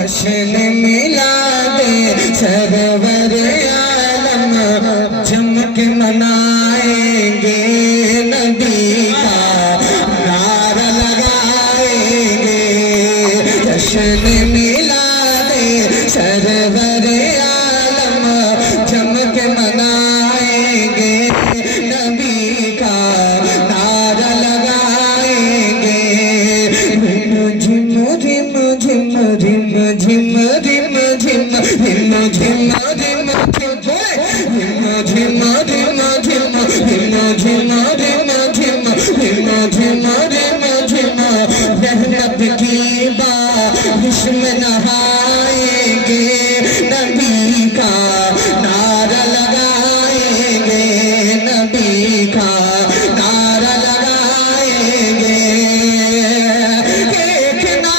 जश्न मिलादे सरवर आलम जम के मनाएंगे, नबी का नारा लगाएंगे। जश्न मिलादे सरवर आलम जम के मनाएंगे, नबी का नारा लगाएंगे। झिम झिम झिम झिम झिम झिम झिम झिम झिम झिम झिम झिम रहमत की बारिश में नहाएंगे, नबी का नारा लगाएंगे, नबी का नारा लगाएंगे। एक ना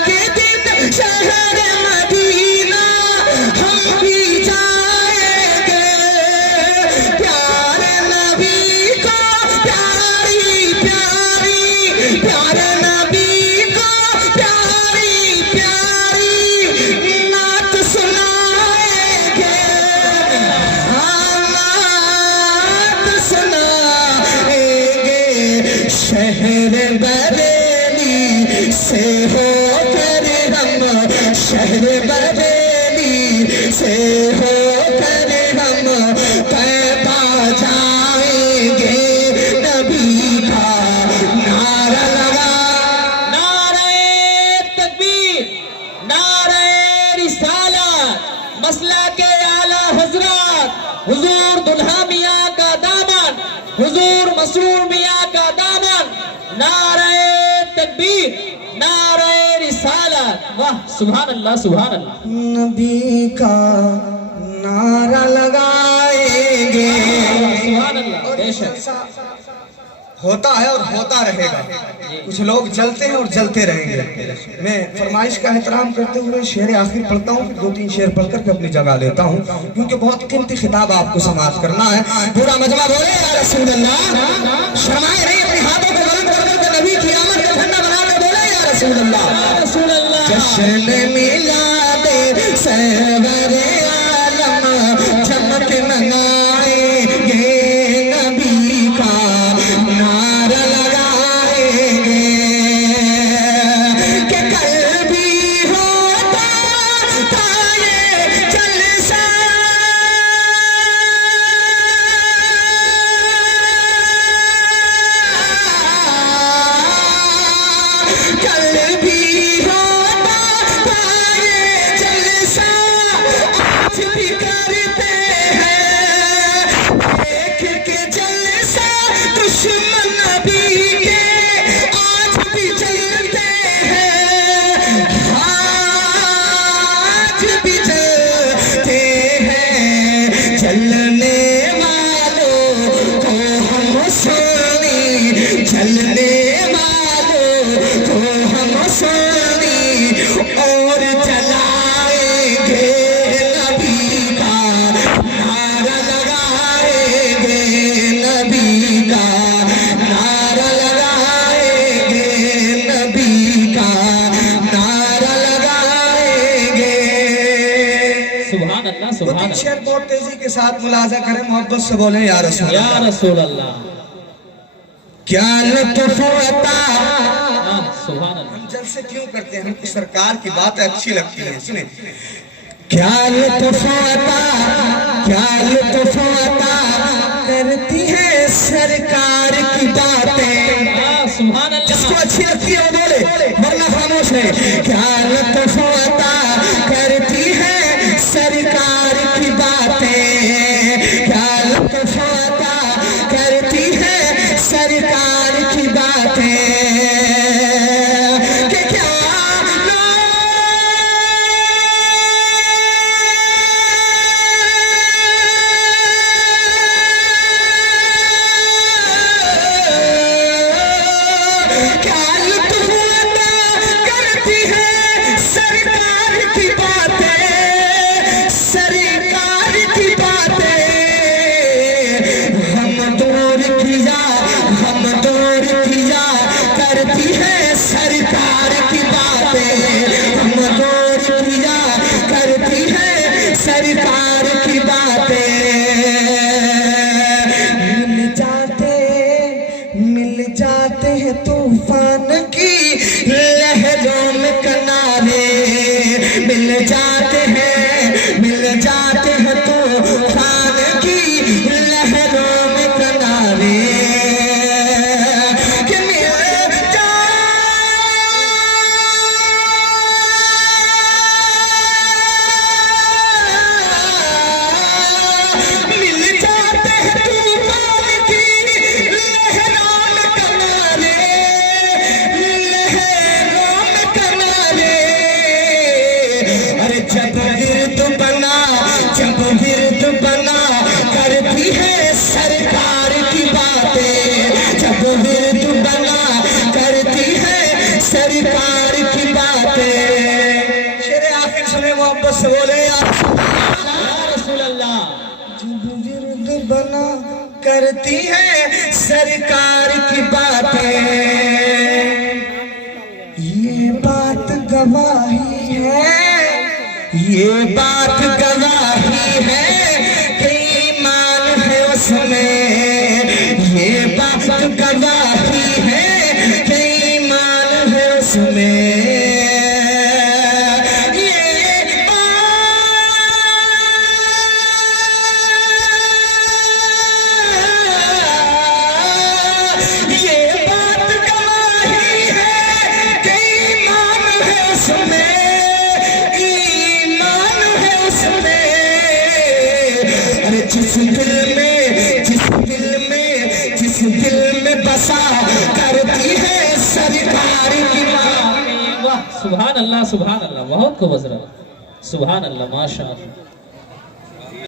एक दिन शहर मदीना हम भी जाएंगे, प्यारे नबी को प्यारी प्यारी, प्यारे नबी को प्यारी प्यारी नात सुनाएंगे, नात सुनाएंगे। शहर बरेली से होकर शहर बरेली से होकर हम तैबा जाएंगे, नबी का नारा लगा। नारे तकबीर, नारे रिसालत, मसला के आला हजरत हुजूर दुल्हा मियाँ का दामन, हुजूर मसरूर मियाँ का दामन। नारे तकबीर, नारे रिसालत, वाह सुभान अल्लाह सुभान अल्लाह। नबी का नारा लगाएंगे, सुभान अल्लाह। बेशक होता है और होता रहेगा। कुछ लोग जलते हैं और जलते रहेंगे। मैं फरमाइश का एहतराम करते हुए शेर आखिर पढ़ता हूँ, 2-3 शेर पढ़ करके अपनी जगह लेता हूँ, क्योंकि बहुत कीमती खिताब आपको समाप्त करना है। पूरा मजमा बोले या रसूल अल्लाह, शर्माए नहीं, अपने हाथों को बुलंद कर करके नबी की आमद का झंडा बना के बोले या रसूल अल्लाह, रसूल अल्लाह। जश्न मिलादे सरवर आलम जम के मनाएंगे, नबी का नारा लगाएंगे। कि कल भी होता था ये जलसा, कल भी होता था ये जलसा, आज भी करते हैं देख के जलसा। दुश्मन नबी के आज भी जलते हैं, आज भी जलते हैं। जलने वालों को हम सुनी, जलने वालों को हम सुनी और जलाएंगे, नबी का नारा लगाएंगे, नबी का नारा लगाएंगे, नबी का नारा लगाएंगे। सुभान अल्लाह सुभान अल्लाह। शेर बहुत तेजी के साथ मुलाजा करें, मोहब्बत से बोले या रसूल या रसूल अल्लाह। क्या लुत्फ आता। सुभान अल्लाह। हम जलसे क्यों करते हैं? हमको सरकार की बातें अच्छी लगती हैं। सुने, क्या लुत्फ आता, क्या लुत्फ आता करती है सरकार की बातें। सुभान अल्लाह। जिसको अच्छी लगती है वो बोले, वरना खामोश है। क्या लुत्फ आता करती है सरकार की बातें, क्या लुत्फ आता करती है सरकार की बातें। कि क्या क्या लुत्फ अता करती है करती है सरकार की बातें, जब विरद बना करती है सरकार की बातें। शेर आखिर सुने मोहब्बत से बोले या रसूल अल्लाह। जब विरद बना करती है सरकार की बातें, ये बात गवाही है, ये बात गवाही है कि ईमान है उसमें, ये बात गवाही है कि ईमान है उसमें। जिस दिल में बसा करती है सरकार की बात। वाह सुभान अल्लाह, सुभान अल्लाह, बहुत खूब हजरत, सुभान अल्लाह, माशा अल्लाह।